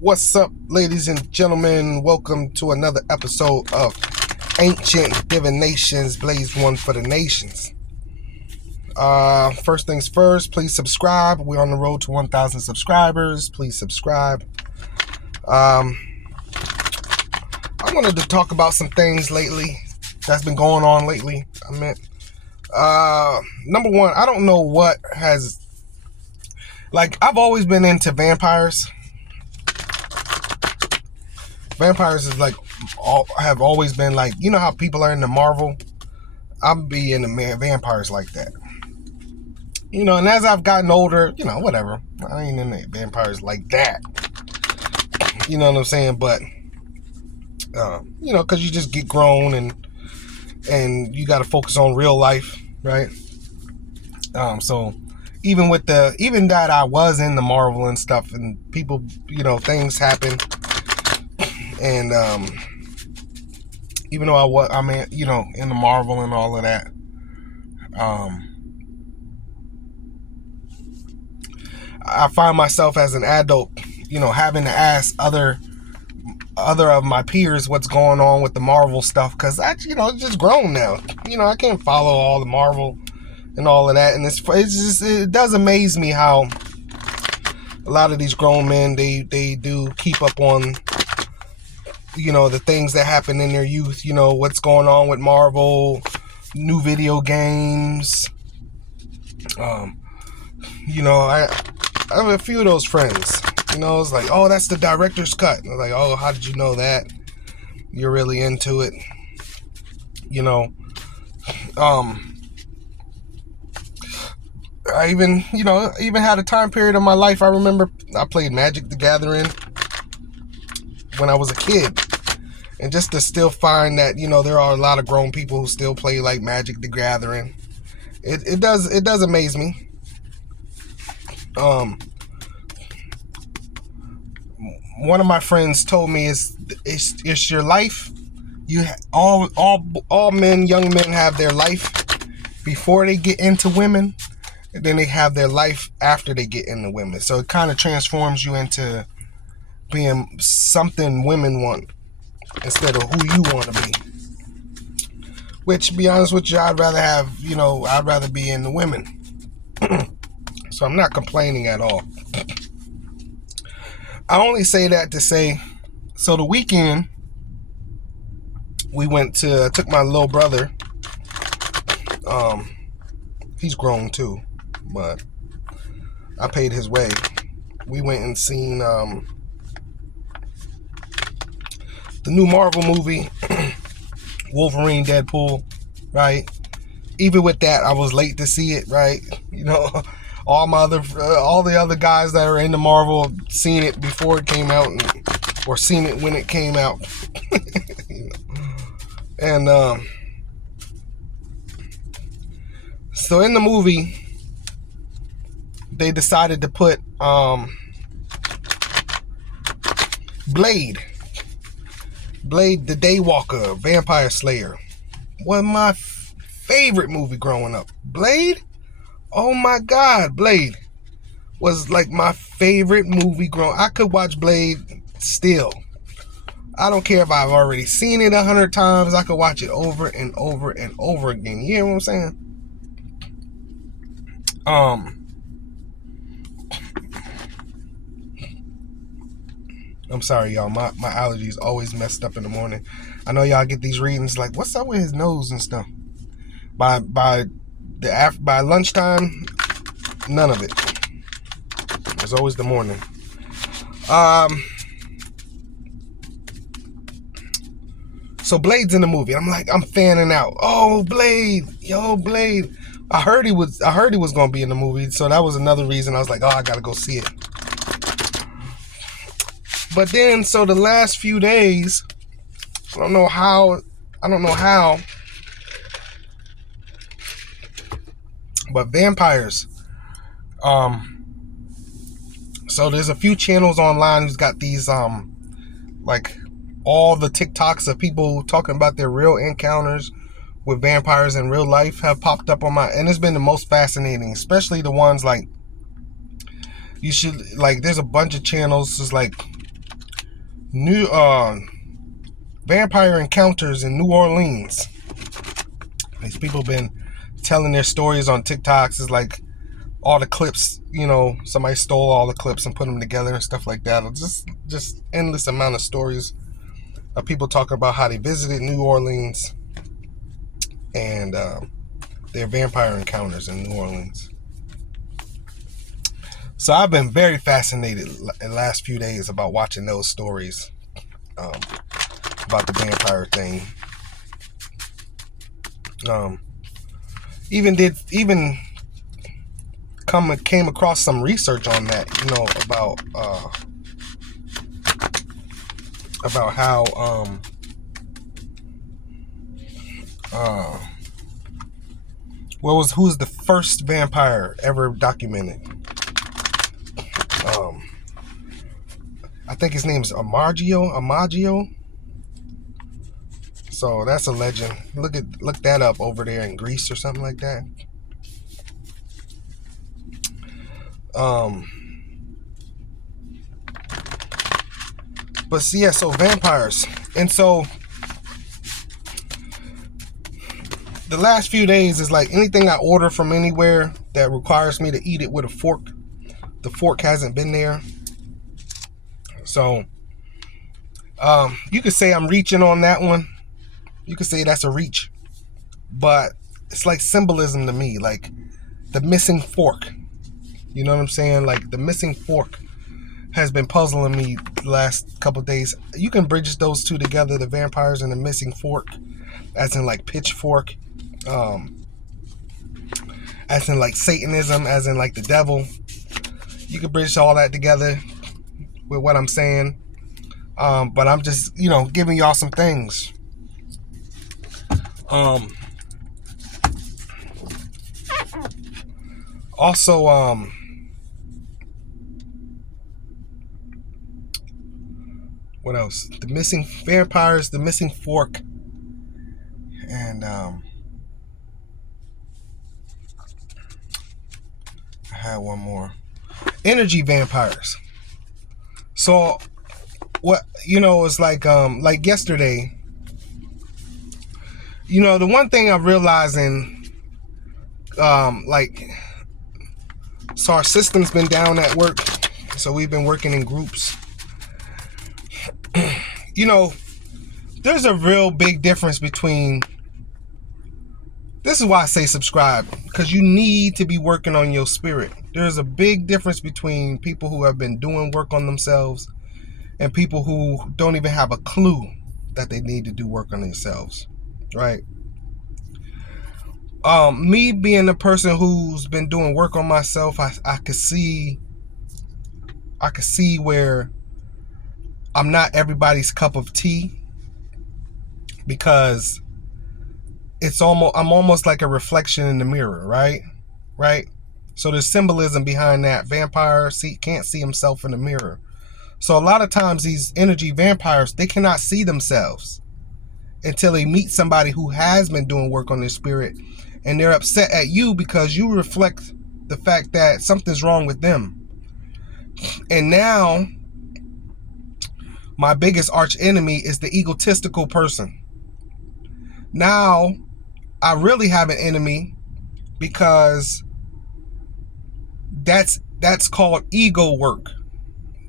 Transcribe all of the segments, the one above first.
What's up, ladies and gentlemen? Welcome to another episode of Ancient Divinations, Blaze One for the Nations. First things first, please subscribe. We're on the road to 1,000 subscribers. Please subscribe. I wanted to talk about some things lately that's been going on lately. Number one, I don't know what has... I've always been into vampires. Vampires is have always been you know how people are into Marvel? I'm be into vampires like that. And as I've gotten older, whatever. I ain't into vampires like that. You know what I'm saying? But, because you just get grown and you got to focus on real life, right? So even that I was into Marvel and stuff, and people, things happen. And even though I'm in the Marvel and all of that, I find myself as an adult, having to ask other of my peers what's going on with the Marvel stuff, because it's just grown now. I can't follow all the Marvel and all of that, and it does amaze me how a lot of these grown men they do keep up on the things that happen in their youth, what's going on with Marvel, new video games. I have a few of those friends, it's like, oh, that's the director's cut. And I'm like, oh, how did you know that? You're really into it. I even had a time period of my life. I remember I played Magic the Gathering when I was a kid. And just to still find that, there are a lot of grown people who still play like Magic the Gathering. It does amaze me. One of my friends told me it's your life. All men, young men have their life before they get into women, and then they have their life after they get into women. So it kind of transforms you into being something women want instead of who you want to be. Which, to be honest with you, I'd rather be in the women. So I'm not complaining at all. I only say that to say, so the weekend, we took my little brother. He's grown too, but I paid his way. We went and seen the new Marvel movie, Wolverine, Deadpool, right? Even with that, I was late to see it, right? All the other guys that are into Marvel seen it before it came out, or seen it when it came out. And so in the movie, they decided to put Blade the Daywalker, Vampire Slayer. One of my favorite movie growing up. Blade? Oh my God, Blade was like my favorite movie growing. I could watch Blade still. I don't care if I've already seen it 100 times. I could watch it over and over and over again. You hear what I'm saying? I'm sorry, y'all. My allergies always messed up in the morning. I know y'all get these readings like, what's up with his nose and stuff? By lunchtime, none of it. It's always the morning. So Blade's in the movie. I'm fanning out. Oh, Blade, yo, Blade. I heard he was gonna be in the movie, so that was another reason I was like, oh, I gotta go see it. But then, so the last few days, I don't know how, but vampires. So there's a few channels online who's got these, all the TikToks of people talking about their real encounters with vampires in real life have popped up on and it's been the most fascinating, especially the ones there's a bunch of channels, just New vampire encounters in New Orleans. These people been telling their stories on TikToks. It's like all the clips, somebody stole all the clips and put them together and stuff like that. Just endless amount of stories of people talking about how they visited New Orleans and their vampire encounters in New Orleans. So I've been very fascinated in the last few days about watching those stories about the vampire thing. Even came across some research on that, about how who's the first vampire ever documented? I think his name's Amaggio. So that's a legend. Look that up over there in Greece or something like that. But see, yeah, so vampires. And so the last few days is like anything I order from anywhere that requires me to eat it with a fork, the fork hasn't been there. So you could say I'm reaching on that one. You could say that's a reach. But it's like symbolism to me, like the missing fork. You know what I'm saying? Like the missing fork has been puzzling me the last couple of days. You can bridge those two together, the vampires and the missing fork, as in like pitchfork, as in like Satanism, as in like the devil. You can bridge all that together with what I'm saying. But I'm just, giving y'all some things. Also, what else? The missing vampires, the missing fork, and I had one more. Energy vampires. So, what it's like yesterday. The one thing I'm realizing, so our system's been down at work, so we've been working in groups. There's a real big difference between, this is why I say subscribe, because you need to be working on your spirit. There's a big difference between people who have been doing work on themselves and people who don't even have a clue that they need to do work on themselves, right? Me being the person who's been doing work on myself, I could see where I'm not everybody's cup of tea, because I'm almost like a reflection in the mirror, right? So there's symbolism behind that. Vampire can't see himself in the mirror. So a lot of times these energy vampires, they cannot see themselves until they meet somebody who has been doing work on their spirit, and they're upset at you because you reflect the fact that something's wrong with them. And now my biggest arch enemy is the egotistical person. Now I really have an enemy, because that's called ego work.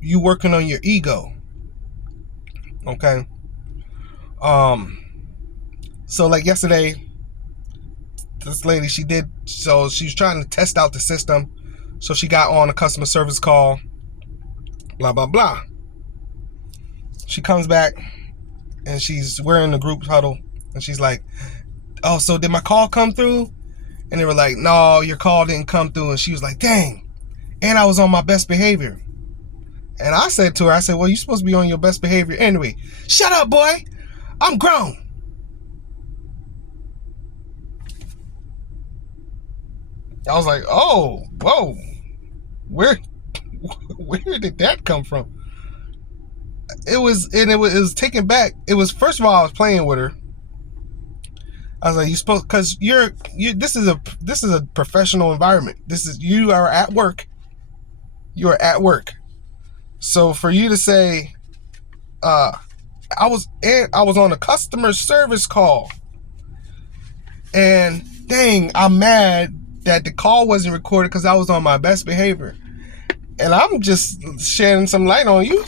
You working on your ego. Okay. So like yesterday, this lady, she was trying to test out the system. So she got on a customer service call, blah, blah, blah. She comes back and we're in the group huddle, and she's like, oh, so did my call come through? And they were like, no, your call didn't come through. And she was like, dang, and I was on my best behavior. And I said to her, well, you're supposed to be on your best behavior anyway. Shut up, boy. I'm grown. I was like, oh, whoa, where did that come from? It was taken back. It was, first of all, I was playing with her. I was like, because this is a professional environment. You are at work. You are at work. So for you to say, I was on a customer service call, and dang, I'm mad that the call wasn't recorded because I was on my best behavior. And I'm just shedding some light on you.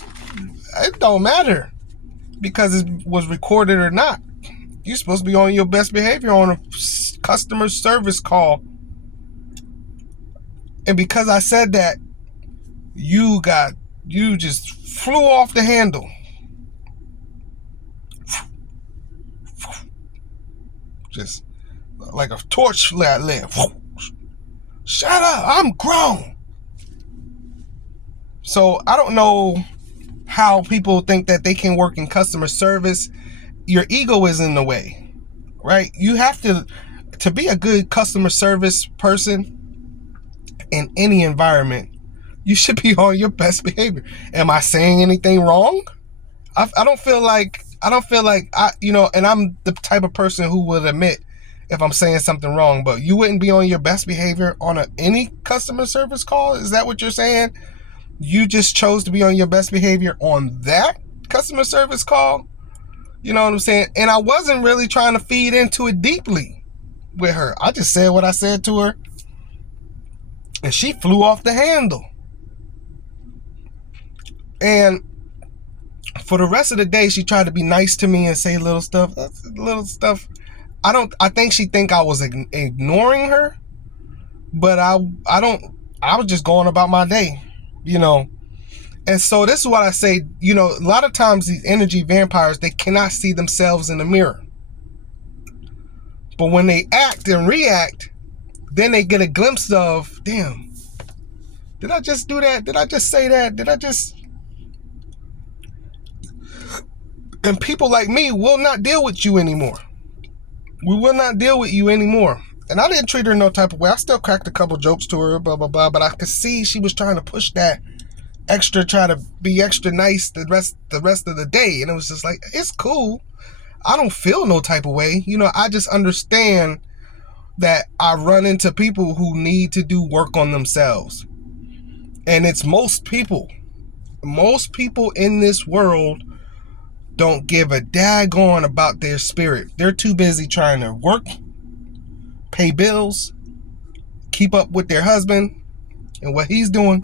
It don't matter because it was recorded or not. You're supposed to be on your best behavior on a customer service call. And because I said that, you just flew off the handle. Just like a torch lit. Shut up, I'm grown. So I don't know how people think that they can work in customer service. Your ego is in the way, right? You have to be a good customer service person in any environment. You should be on your best behavior. Am I saying anything wrong? I don't feel like I, and I'm the type of person who would admit if I'm saying something wrong, but you wouldn't be on your best behavior on any customer service call? Is that what you're saying? You just chose to be on your best behavior on that customer service call? You know what I'm saying? And I wasn't really trying to feed into it deeply with her. I just said what I said to her, and she flew off the handle. And for the rest of the day, she tried to be nice to me and say little stuff. I think she think I was ignoring her, but I was just going about my day, And so this is what I say, a lot of times these energy vampires, they cannot see themselves in the mirror. But when they act and react, then they get a glimpse of, damn, did I just do that? Did I just say that? And people like me will not deal with you anymore. We will not deal with you anymore. And I didn't treat her no type of way. I still cracked a couple jokes to her, blah, blah, blah. But I could see she was trying to push that extra, try to be extra nice the rest of the day. And it was just like, it's cool. I don't feel no type of way. I just understand that I run into people who need to do work on themselves. And it's most people. Most people in this world don't give a daggone about their spirit. They're too busy trying to work, pay bills, keep up with their husband and what he's doing,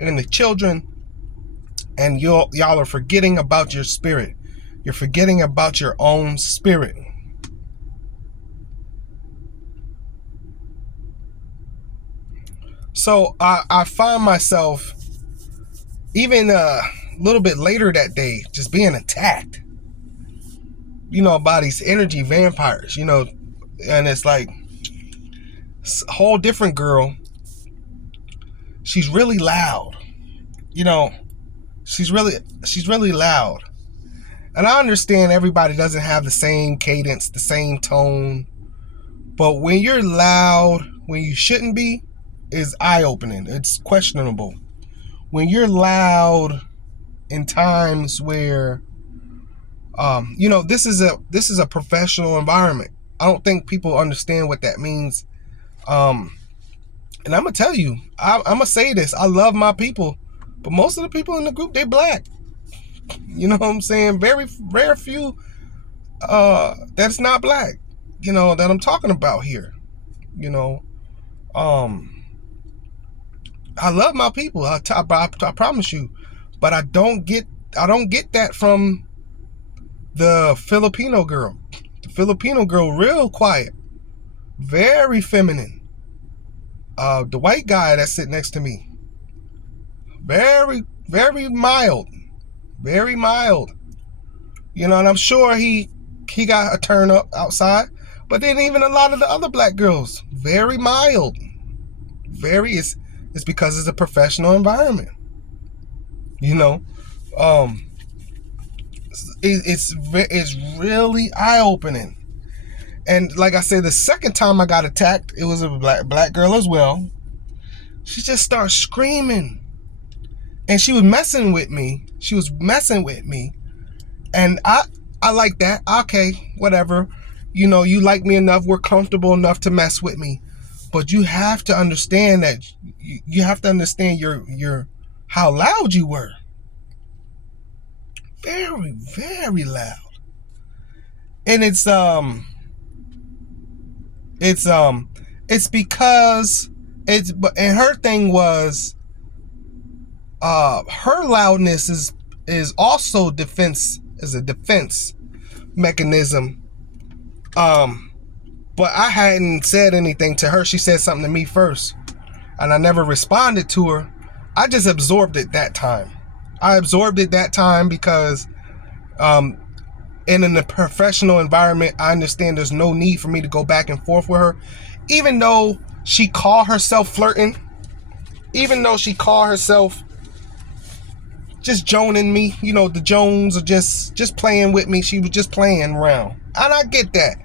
and the children, and y'all are forgetting about your spirit. You're forgetting about your own spirit. So I find myself even a little bit later that day just being attacked, by these energy vampires, and it's like it's a whole different girl. She's really loud, she's really loud. And I understand everybody doesn't have the same cadence, the same tone, but when you're loud when you shouldn't be is eye-opening. It's questionable. When you're loud in times where this is a professional environment. I don't think people understand what that means. And I'm gonna tell you, I'm gonna say this, I love my people, but most of the people in the group, they black. You know what I'm saying? Very rare few that's not black, that I'm talking about here. I love my people. I promise you, but I don't get that from the Filipino girl. The Filipino girl, real quiet, very feminine. The white guy that's sitting next to me, very, very mild, very mild. And I'm sure he got a turn up outside, but then even a lot of the other black girls, very mild. It's because it's a professional environment. It's really eye-opening. And like I said, the second time I got attacked, it was a black girl as well. She just started screaming, and she was messing with me. And I like that. Okay, whatever. You like me enough. We're comfortable enough to mess with me. But you have to understand that you have to understand your how loud you were. Very, very loud. And it's because and her thing was, her loudness is also defense, is a defense mechanism. But I hadn't said anything to her. She said something to me first, and I never responded to her. I just absorbed it that time. I absorbed it that time because in a professional environment, I understand there's no need for me to go back and forth with her. Even though she called herself flirting, even though she called herself just joning me, you know, the Jones are just playing with me. She was just playing around. And I get that.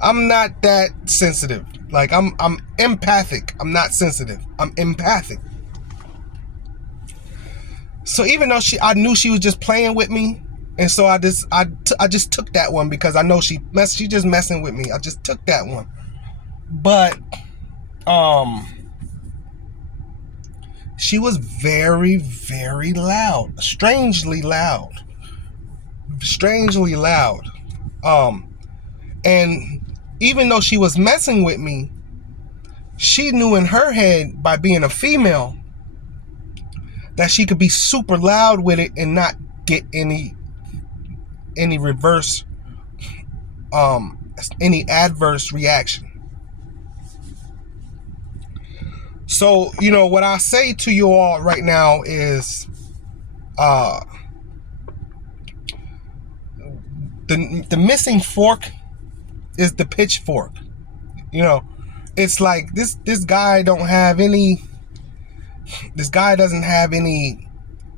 I'm not that sensitive. Like, I'm empathic. I'm not sensitive. I'm empathic. So even though I knew she was just playing with me, and so I just took that one because I know she just messing with me. I just took that one. But she was very, very loud. Strangely loud. And even though she was messing with me, she knew in her head, by being a female, that she could be super loud with it and not get any reverse, any adverse reaction. So, you know, what I say to you all right now is, the missing fork is the pitchfork. You know, it's like this guy doesn't have any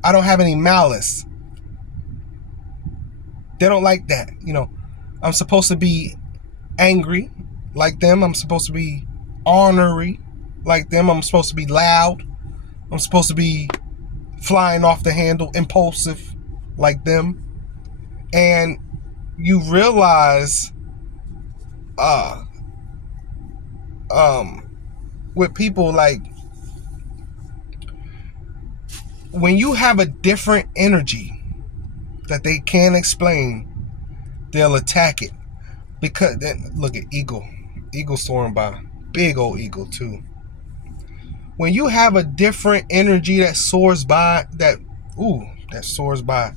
I don't have any malice. They don't like that. You know, I'm supposed to be angry like them. I'm supposed to be ornery like them. I'm supposed to be loud. I'm supposed to be flying off the handle, impulsive like them. And you realize with people, like, when you have a different energy that they can't explain, they'll attack it. Because then, look at eagle soaring by, big old eagle too. When you have a different energy that soars by, that soars by,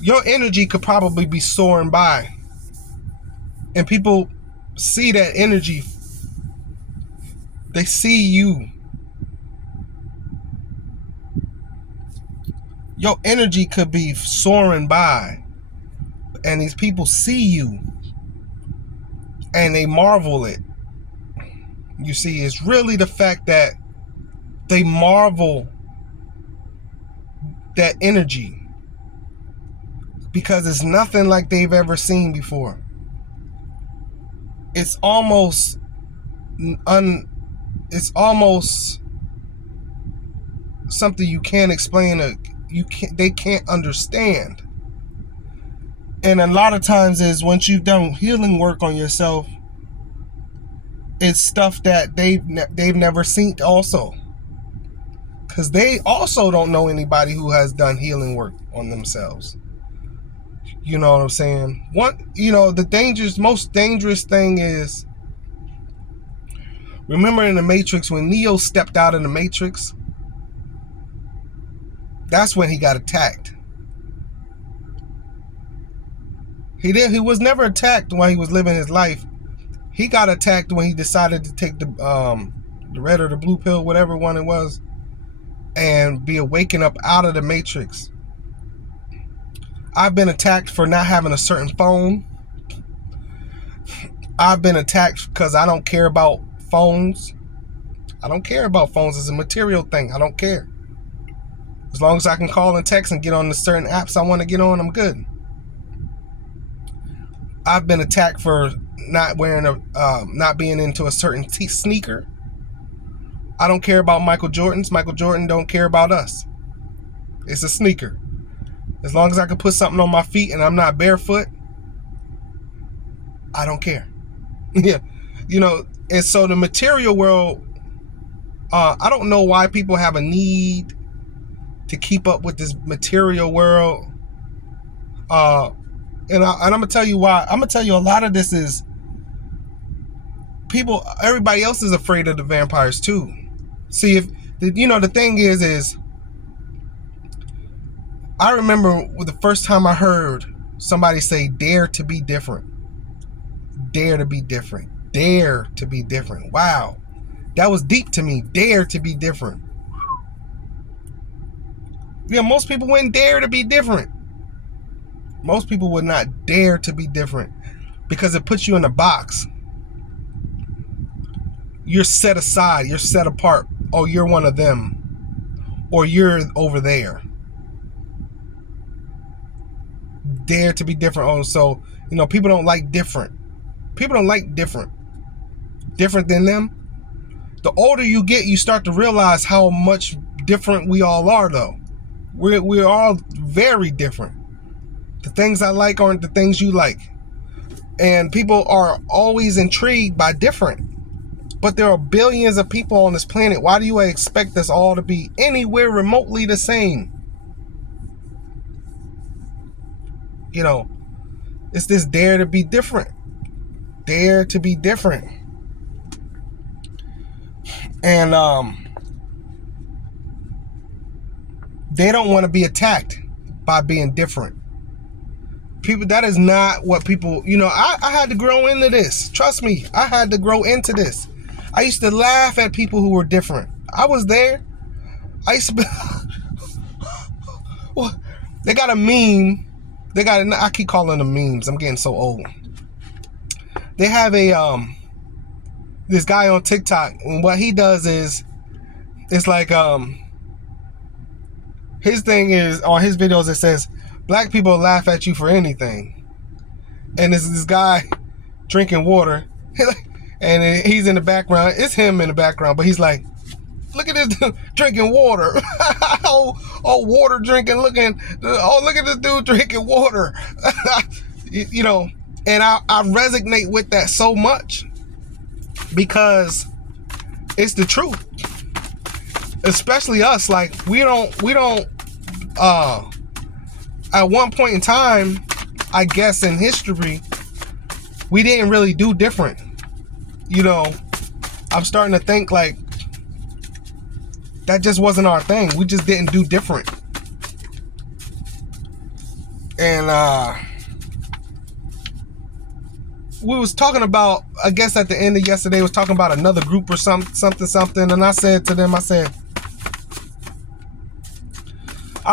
your energy could probably be soaring by, and people see that energy. They see you. Your energy could be soaring by, and these people see you and they marvel it. You see, it's really the fact that they marvel that energy, because it's nothing like they've ever seen before. It's almost something you can't explain. They can't understand. And a lot of times is, once you've done healing work on yourself, it's stuff that they've never seen also, because they also don't know anybody who has done healing work on themselves. You know what I'm saying? The most dangerous thing is, remember in the Matrix, when Neo stepped out of the Matrix, that's when he got attacked. He was never attacked while he was living his life. He got attacked when he decided to take the red or the blue pill, whatever one it was, and be awakened up out of the Matrix. I've been attacked for not having a certain phone. I've been attacked because I don't care about phones. I don't care about phones. It's a material thing. I don't care. As long as I can call and text and get on the certain apps I want to get on, I'm good. I've been attacked for not being into a certain sneaker. I don't care about Michael Jordan's. Michael Jordan don't care about us. It's a sneaker. As long as I can put something on my feet and I'm not barefoot, I don't care. Yeah. You know, and so the material world, I don't know why people have a need to keep up with this material world. Uh, and I'm gonna tell you why. I'm gonna tell you a lot of this is people. Everybody else is afraid of the vampires too. See, if the thing is I remember the first time I heard somebody say, "Dare to be different." Dare to be different. Dare to be different. Wow, that was deep to me. Dare to be different. Yeah, most people wouldn't dare to be different. Most people would not dare to be different because it puts you in a box. You're set aside. You're set apart. Oh, you're one of them. Or you're over there. Dare to be different. Oh, so, people don't like different. People don't like different. Different than them. The older you get, you start to realize how much different we all are, though. We're all very different. The things I like aren't the things you like. And people are always intrigued by different. But there are billions of people on this planet. Why do you expect us all to be anywhere remotely the same? It's this dare to be different. Dare to be different. And they don't want to be attacked by being different. People, that is not what people, I had to grow into this. Trust me, I had to grow into this. I used to laugh at people who were different. I was there. I used to be, well, they got a meme. I keep calling them memes. I'm getting so old. They have this guy on TikTok, and what he does is, it's like, his thing is, on his videos, it says, black people laugh at you for anything. And this guy drinking water, and he's in the background. It's him in the background, but he's like, look at this drinking water. oh, water drinking, looking. Oh, look at this dude drinking water. And I resonate with that so much because it's the truth. Especially us, like we don't at one point in time, I guess in history, we didn't really do different. I'm starting to think like that just wasn't our thing. We just didn't do different. And we was talking about, I guess at the end of yesterday, was talking about another group or something. And I said to them, I'm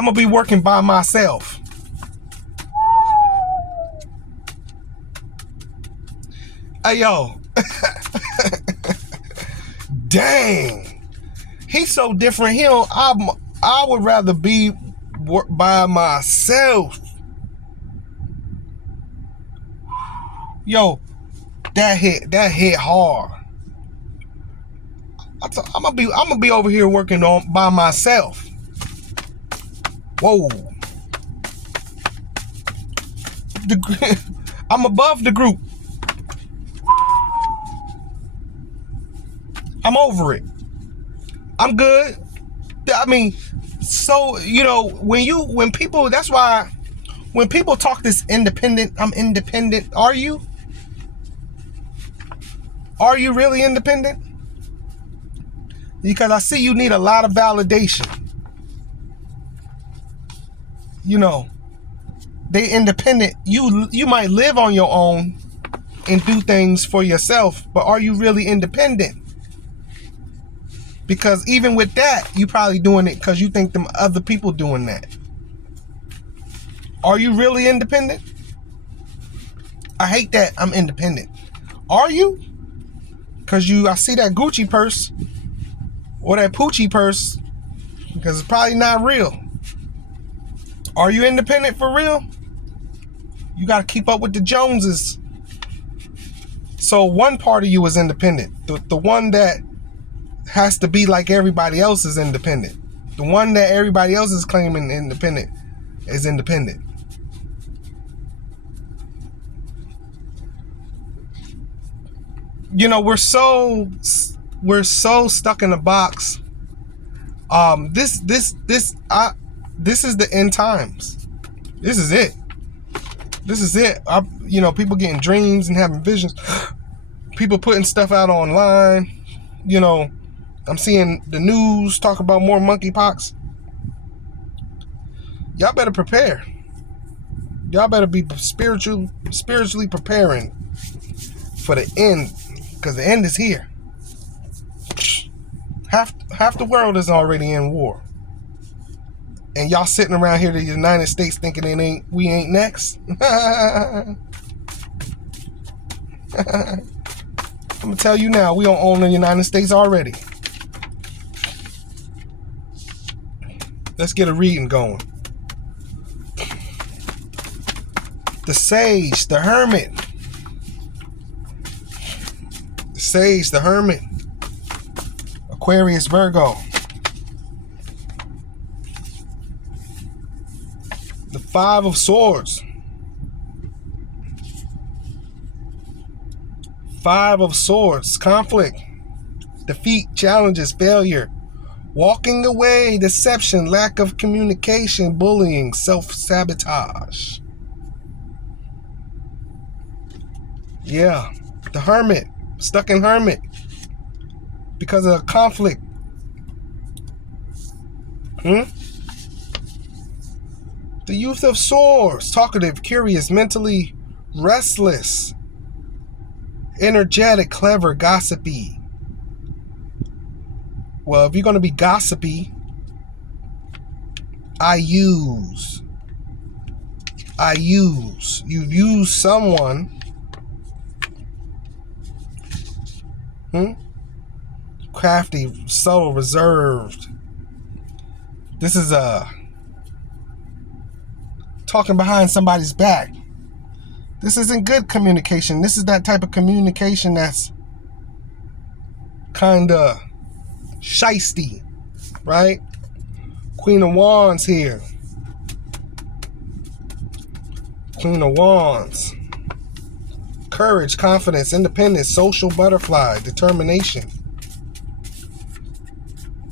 going to be working by myself. Hey, yo. Dang. He's so different. I would rather be by myself. Yo, that hit hard. I'm gonna be over here working on by myself. Whoa. I'm above the group. I'm over it. I'm good. I mean, so when people, that's why when people talk this independent, I'm independent. Are you? Are you really independent? Because I see you need a lot of validation. They independent. You might live on your own and do things for yourself, but are you really independent? Because even with that, you probably doing it because you think them other people doing that. Are you really independent? I hate that I'm independent. Are you? Because I see that Gucci purse or that Poochie purse, because it's probably not real. Are you independent for real? You got to keep up with the Joneses. So one part of you is independent. The one that has to be like everybody else is independent. The one that everybody else is claiming independent is independent. We're so stuck in a box. This is the end times. This is it. This is it. People getting dreams and having visions. People putting stuff out online. I'm seeing the news talk about more monkeypox. Y'all better prepare. Y'all better be spiritually preparing for the end, because the end is here. Half the world is already in war, and y'all sitting around here, the United States, thinking we ain't next. I'm gonna tell you now, we don't own the United States already. Let's get a reading going. The Sage, the Hermit. The Sage, the Hermit. Aquarius, Virgo. The Five of Swords. Five of Swords. Conflict. Defeat, challenges, failure. Walking away, deception, lack of communication, bullying, self-sabotage. Yeah, the Hermit, stuck in Hermit because of conflict. The Youth of Swords, talkative, curious, mentally restless, energetic, clever, gossipy. Well, if you're going to be gossipy, you've used someone. Crafty, subtle, reserved. This is talking behind somebody's back. This isn't good communication. This is that type of communication that's kind of shisty, right? Queen of Wands here. Queen of Wands. Courage, confidence, independence, social butterfly, determination.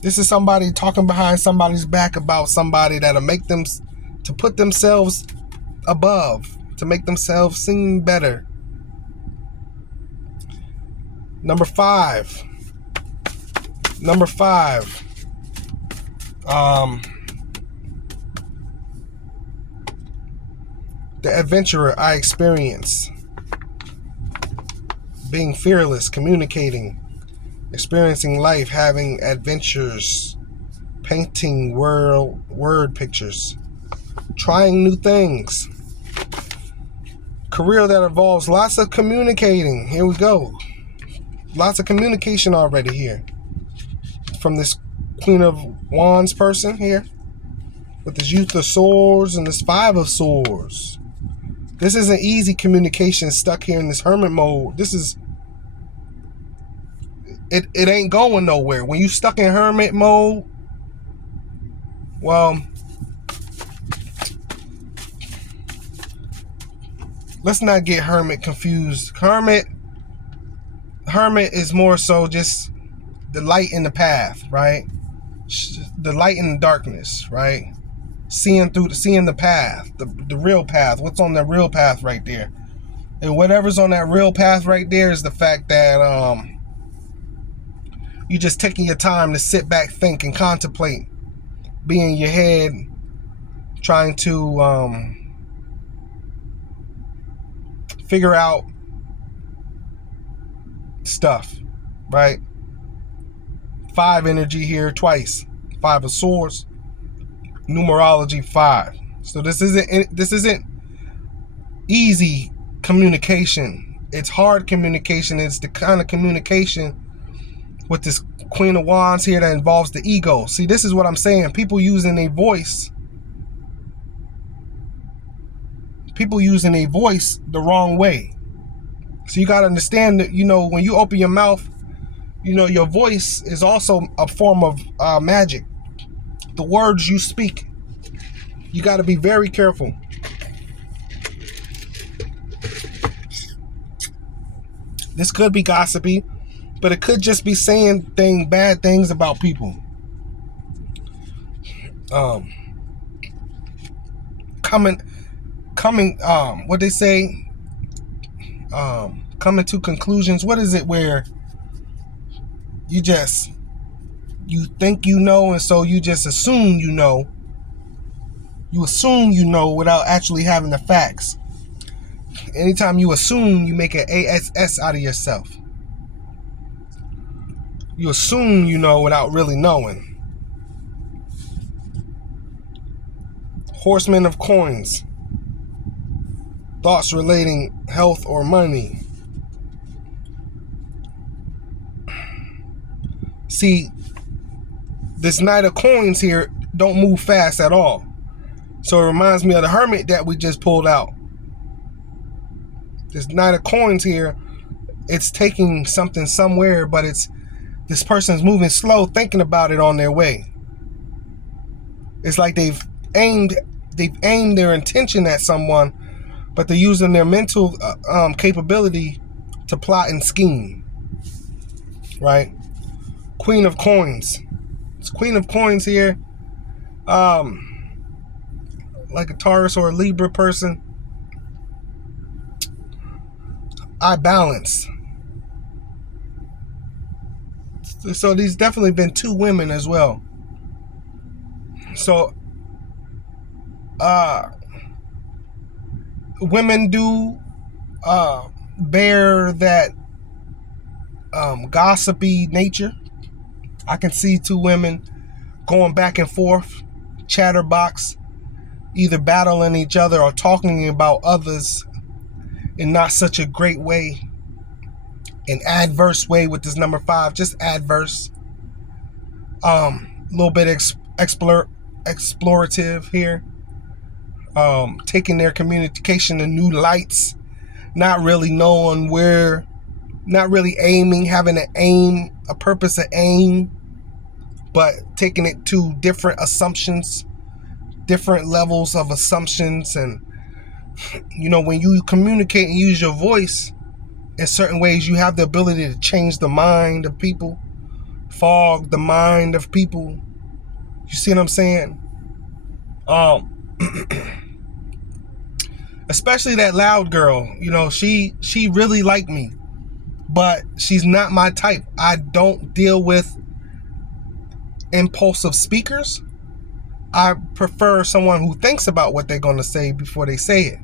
This is somebody talking behind somebody's back about somebody that'll make them to put themselves above, to make themselves seem better. Number five. The adventurer I experience. Being fearless, communicating, experiencing life, having adventures, painting word pictures, trying new things. Career that involves lots of communicating. Here we go. Lots of communication already here. From this Queen of Wands person here. With this Youth of Swords and this Five of Swords. This isn't easy communication stuck here in this hermit mode. This is... It ain't going nowhere. When you stuck in hermit mode, well, let's not get hermit confused. Hermit is more so just the light in the path, right? The light in the darkness, right? Seeing the path, the real path. What's on the real path right there? And whatever's on that real path right there is the fact that you're just taking your time to sit back, think, and contemplate. Be in your head, trying to figure out stuff, right? Five energy here twice. Five of Swords. Numerology 5. So this isn't easy communication. It's hard communication. It's the kind of communication with this Queen of Wands here that involves the ego. See, this is what I'm saying. People using a voice the wrong way. So you got to understand that, when you open your mouth, your voice is also a form of magic. The words you speak. You got to be very careful. This could be gossipy, but it could just be saying bad things about people. coming, what they say, coming to conclusions. What is it where you think you know, and so you just assume you know. You assume you know without actually having the facts. Anytime you assume, you make an ASS out of yourself. You assume you know without really knowing. Horsemen of coins. Thoughts relating health or money. See, this Knight of Coins here don't move fast at all. So it reminds me of the Hermit that we just pulled out. This Knight of Coins here, it's taking something somewhere, but this person's moving slow, thinking about it on their way. It's like they've aimed their intention at someone, but they're using their mental capability to plot and scheme. Right? Queen of Coins. It's Queen of Coins here. Like a Taurus or a Libra person. I balance. So these definitely been two women as well. So women do bear that gossipy nature. I can see two women going back and forth, chatterbox, either battling each other or talking about others in not such a great way, an adverse way with this number 5, just adverse. Little bit explorative here. Taking their communication to new lights, not really knowing where, not really aiming, having an aim, a purpose of aim, but taking it to different assumptions, different levels of assumptions. And when you communicate and use your voice in certain ways, you have the ability to change the mind of people, fog the mind of people. You see what I'm saying? Especially that loud girl, she really liked me, but she's not my type. I don't deal with impulsive speakers. I prefer someone who thinks about what they're going to say before they say it.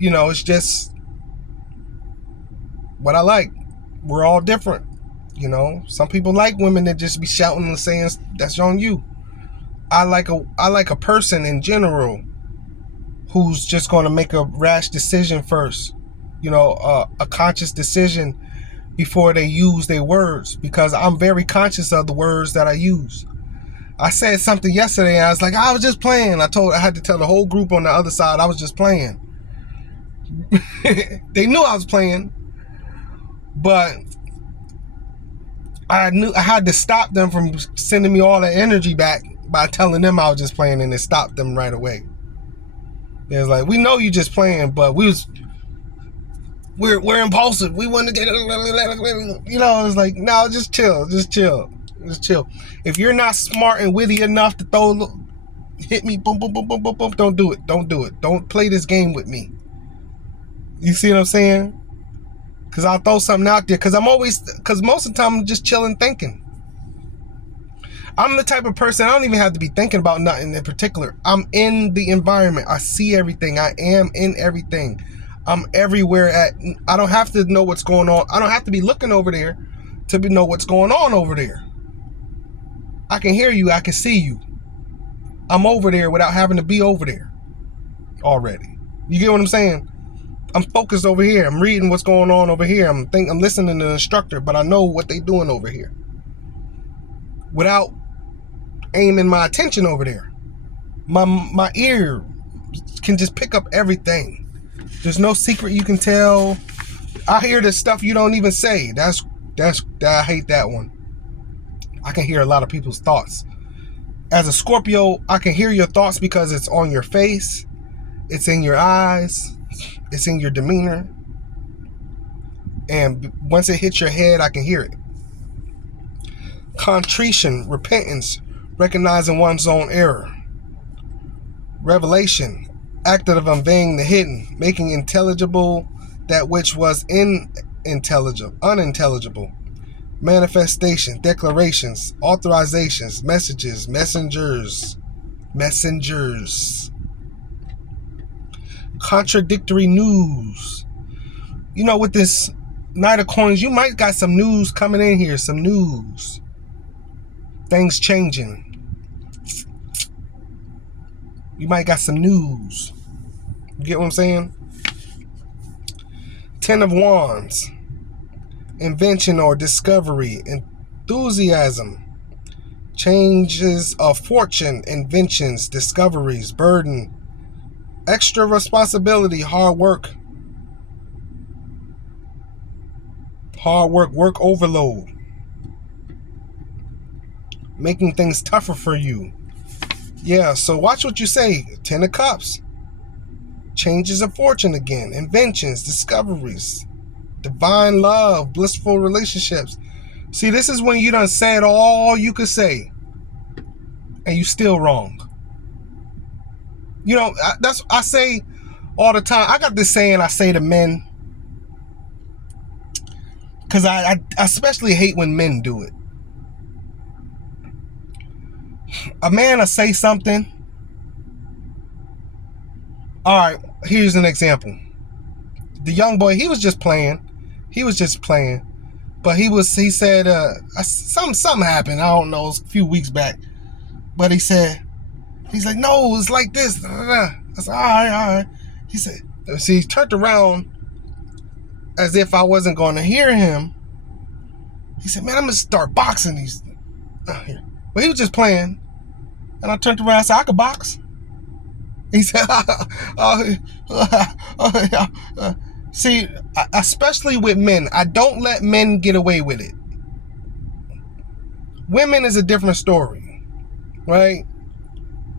It's just what I like. We're all different. Some people like women that just be shouting and saying, that's on you. I like a person in general who's just going to make a rash decision first, a conscious decision before they use their words, because I'm very conscious of the words that I use. I said something yesterday and I was like, I was just playing. I had to tell the whole group on the other side I was just playing. They knew I was playing, but I had to stop them from sending me all the energy back by telling them I was just playing, and it stopped them right away. It was like, we know you just playing, but we're impulsive. We want to get, it's like, no, just chill. If you're not smart and witty enough to hit me, boom, boom, boom, boom, boom, boom, don't do it. Don't play this game with me. You see what I'm saying? Because I'll throw something out there. Because most of the time I'm just chilling thinking. I'm the type of person, I don't even have to be thinking about nothing in particular. I'm in the environment. I see everything. I am in everything. I'm everywhere I don't have to know what's going on. I don't have to be looking over there to know what's going on over there. I can hear you. I can see you. I'm over there without having to be over there already. You get what I'm saying? I'm focused over here. I'm reading what's going on over here. I'm listening to the instructor, but I know what they're doing over here without aiming my attention over there. My ear can just pick up everything. There's no secret you can tell. I hear the stuff you don't even say. I hate that one. I can hear a lot of people's thoughts. As a Scorpio, I can hear your thoughts because it's on your face, it's in your eyes, it's in your demeanor. And once it hits your head, I can hear it. Contrition, repentance, recognizing one's own error. Revelation, Active of conveying the hidden, making intelligible that which was unintelligible. Manifestation, declarations, authorizations, messages, messengers. Contradictory news. You know, with this Knight of Coins, you might got some news coming in here, some news. Things changing. You might got some news. You get what I'm saying? Ten of Wands. Invention or discovery. Enthusiasm. Changes of fortune. Inventions. Discoveries. Burden. Extra responsibility. Hard work. Work overload. Making things tougher for you. Yeah, so watch what you say. 10 of Cups. Changes of fortune again. Inventions, discoveries, divine love, blissful relationships. See, this is when you done said all you could say and you still wrong. You know, I say all the time. I got this saying I say to men, because I especially hate when men do it. A man will say something. All right, here's an example. The young boy, he was just playing. But he said, something happened. I don't know, a few weeks back. But he's like, no, it's like this. I said, all right. He said, see, he turned around as if I wasn't going to hear him. He said, man, I'm going to start boxing these. But he was just playing. And I turned around and said, I could box. He said, see, especially with men, I don't let men get away with it. Women is a different story, right?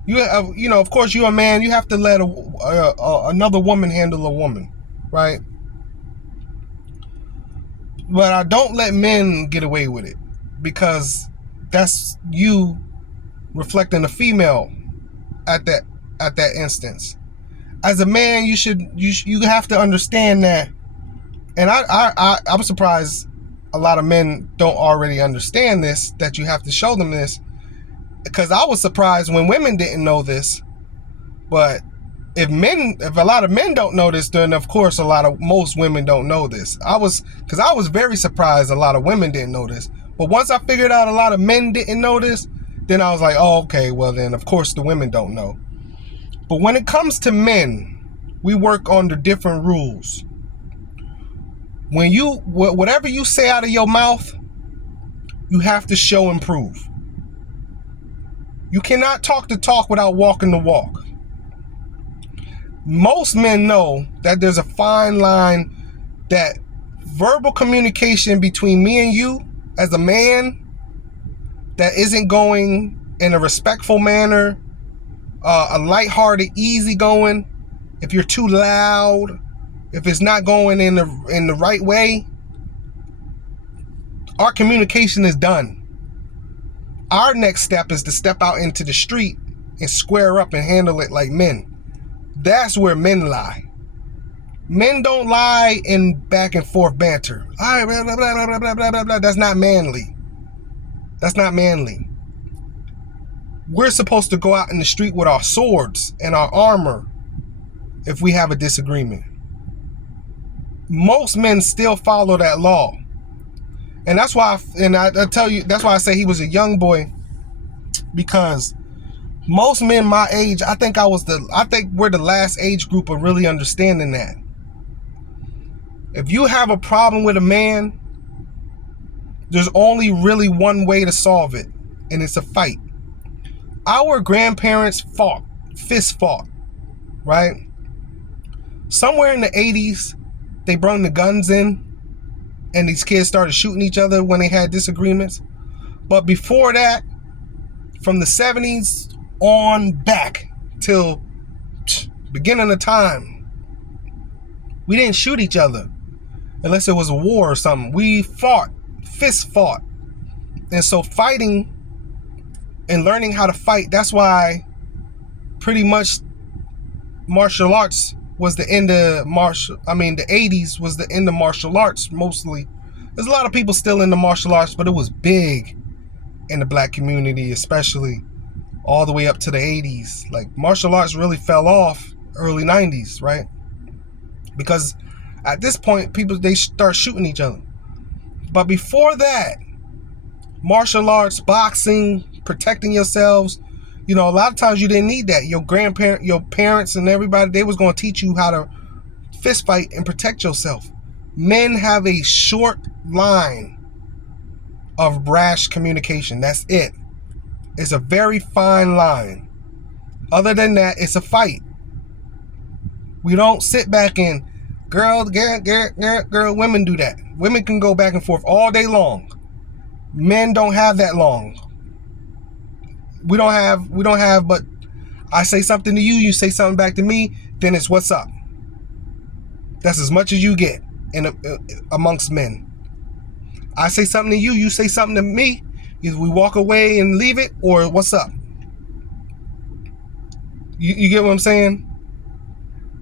You know, of course, you're a man. You have to let another woman handle a woman, right? But I don't let men get away with it, because that's you reflecting a female at that instance. As a man, you have to understand that. And I'm surprised a lot of men don't already understand this, that you have to show them this, because I was surprised when women didn't know this. But if a lot of men don't know this, then of course most women don't know this. I was very surprised a lot of women didn't know this. But once I figured out a lot of men didn't know this, then I was like, oh, okay, well then of course the women don't know. But when it comes to men, we work under different rules. When whatever you say out of your mouth, you have to show and prove. You cannot talk the talk without walking the walk. Most men know that there's a fine line, that verbal communication between me and you as a man that isn't going in a respectful manner, a lighthearted, easygoing. If you're too loud, if it's not going in the right way, our communication is done. Our next step is to step out into the street and square up and handle it like men. That's where men lie. Men don't lie in back and forth banter. All right, blah, blah, blah, blah, blah, blah, blah, blah. That's not manly. That's not manly. We're supposed to go out in the street with our swords and our armor if we have a disagreement. Most men still follow that law. And that's why, I tell you, that's why I say he was a young boy, because most men my age, I think we're the last age group of really understanding that. If you have a problem with a man, there's only really one way to solve it, and it's a fight. Our grandparents fist fought, right? Somewhere in the 80s, they brought the guns in, and these kids started shooting each other when they had disagreements. But before that, from the 70s on back till beginning of time, we didn't shoot each other unless it was a war or something. We fist fought. And so fighting and learning how to fight, that's why pretty much martial arts was the end of the 80s was the end of martial arts mostly. There's a lot of people still in the martial arts, but it was big in the black community, especially all the way up to the 80s. Like, martial arts really fell off early 90s, right? Because at this point, they start shooting each other. But before that, martial arts, boxing, protecting yourselves, a lot of times you didn't need that. Your parents and everybody, they was going to teach you how to fist fight and protect yourself. Men have a short line of rash communication. That's it. It's a very fine line. Other than that, it's a fight. We don't sit back and girl, women do that. Women can go back and forth all day long. Men don't have that long. We don't have, but I say something to you, you say something back to me, then it's what's up. That's as much as you get amongst men. I say something to you, you say something to me, either we walk away and leave it, or what's up. You get what I'm saying?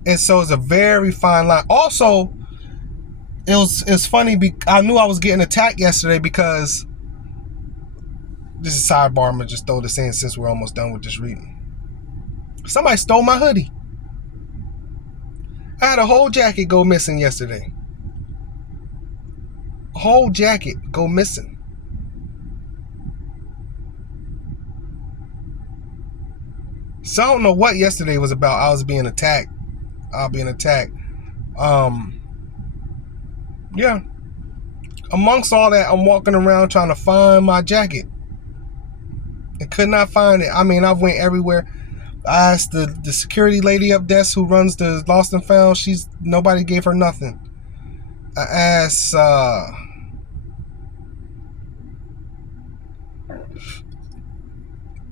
And so it's a very fine line. Also, it's funny, I knew I was getting attacked yesterday because, this is a sidebar, I'm going to just throw this in since we're almost done with this reading. Somebody stole my hoodie. I had a whole jacket go missing yesterday. A whole jacket go missing. So I don't know what yesterday was about. I was being attacked. Yeah. Amongst all that, I'm walking around trying to find my jacket. I could not find it. I mean, I went everywhere. I asked the security lady up desk who runs the Lost and Found. Nobody gave her nothing. I asked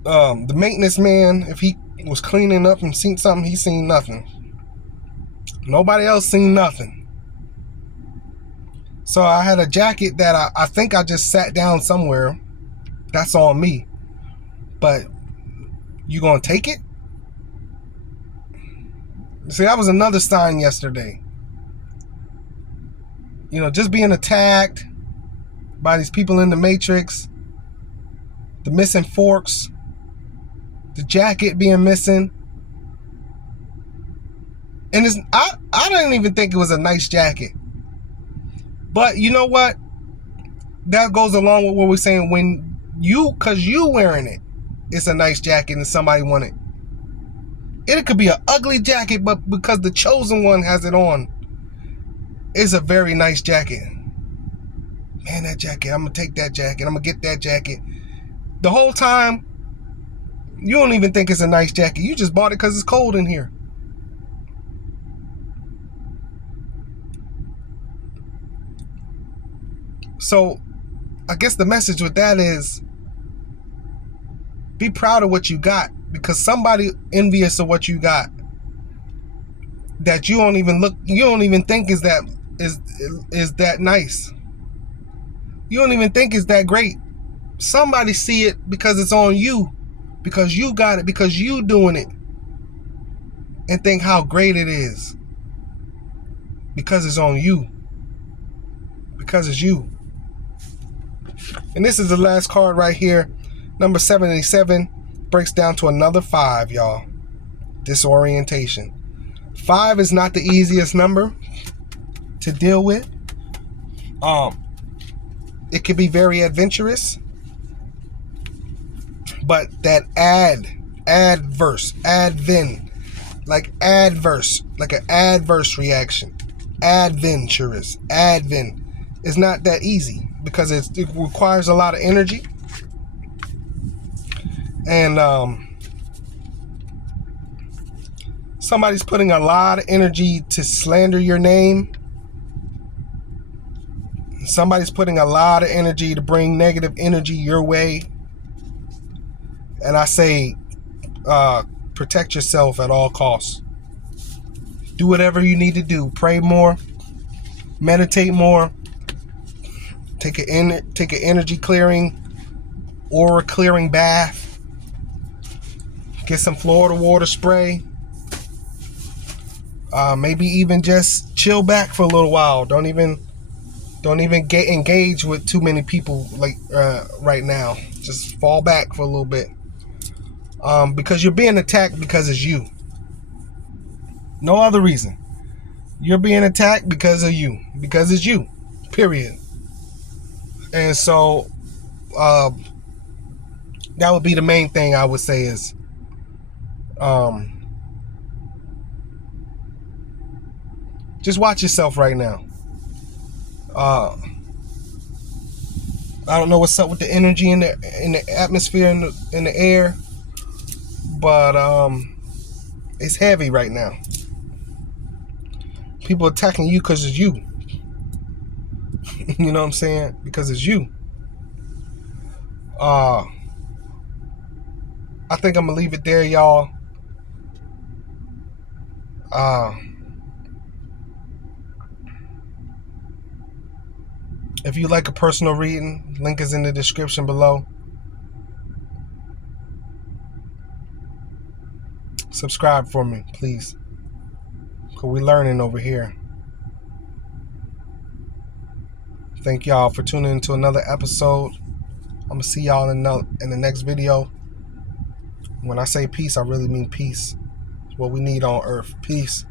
the maintenance man if he was cleaning up and seen something. He seen nothing. Nobody else seen nothing. So I had a jacket that I think I just sat down somewhere. That's on me. But you gonna take it? See, that was another sign yesterday. Just being attacked by these people in the Matrix, the missing forks, the jacket being missing. And I didn't even think it was a nice jacket. But you know what? That goes along with what we're saying. Because you wearing it, it's a nice jacket and somebody want it. It could be an ugly jacket, but because the chosen one has it on, it's a very nice jacket. Man, that jacket, I'm going to take that jacket. I'm going to get that jacket. The whole time, you don't even think it's a nice jacket. You just bought it because it's cold in here. So, I guess the message with that is, be proud of what you got, because somebody envious of what you got that you don't even think is that nice. You don't even think is that great. Somebody see it because it's on you, because you got it, because you doing it, and think how great it is because it's on you, because it's you. And this is the last card right here. Number 77 breaks down to another 5, y'all. Disorientation. 5 is not the easiest number to deal with. It can be very adventurous, but that adverse, like an adverse reaction, adventurous, is not that easy because it requires a lot of energy. And somebody's putting a lot of energy to slander your name. Somebody's putting a lot of energy to bring negative energy your way. And I say, protect yourself at all costs. Do whatever you need to do. Pray more. Meditate more. Take an energy clearing, aura clearing bath. Get some Florida water spray. Maybe even just chill back for a little while. Don't even get engaged with too many people like right now. Just fall back for a little bit. Because you're being attacked because it's you. No other reason. You're being attacked because of you. Because it's you. Period. And so that would be the main thing I would say is just watch yourself right now. I don't know what's up with the energy in the atmosphere in the air, but it's heavy right now. People attacking you because it's you. You know what I'm saying? Because it's you. I think I'm gonna leave it there, y'all. If you like a personal reading, link is in the description below. Subscribe for me, please. Because we're learning over here. Thank y'all for tuning into another episode. I'm going to see y'all in the next video. When I say peace, I really mean peace. It's what we need on earth. Peace.